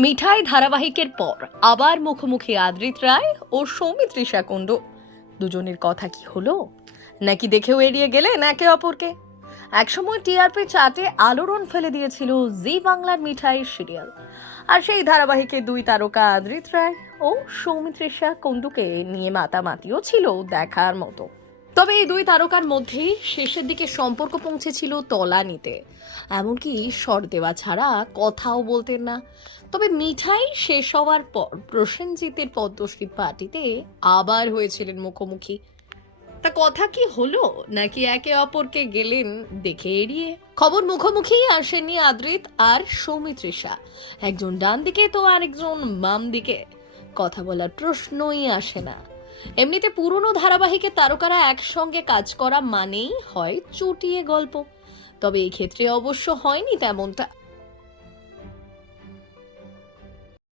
মিঠাই ধারাবাহিকের পর আবার মুখোমুখি আদ্রিত রায় ও সৌমিত্রিষা কুণ্ডু। দুজনের কথা কি হলো, নাকি দেখেও এড়িয়ে গেলেন একে অপরকে? একসময় টিআরপি চার্টে আলোড়ন ফেলে দিয়েছিল জি বাংলার মিঠাই সিরিয়াল। আর সেই ধারাবাহিকে দুই তারকা আদ্রিত রায় ও সৌমিত্রিষা কুণ্ডুকে নিয়ে মাতামাতিও ছিল দেখার মতো। তবে এই দুই তারকার মধ্যেই শেষের দিকে সম্পর্ক পৌঁছেছিল তলানিতে, এমনকি স্বর দেওয়া ছাড়া কথাও বলতেন না। তবে মিঠাই শেষ হওয়ার পর প্রসেনজিতের পদ্মশ্রী পার্টিতে আবার হয়েছিলেন মুখোমুখি। তা কথা কি হলো, নাকি একে অপরকে গেলেন দেখে এড়িয়ে? খবর মুখোমুখি আসেননি আদ্রিত আর সৌমিত্রিষা, একজন ডান দিকে তো আরেকজন বাম দিকে। কথা বলার প্রশ্নই আসে না। এমনিতে পুরনো ধারাবাহিকে তারকারা একসঙ্গে কাজ করা মানেই হয় চুটিয়ে গল্প, তবে এই ক্ষেত্রে অবশ্য হয়নি তেমনটা।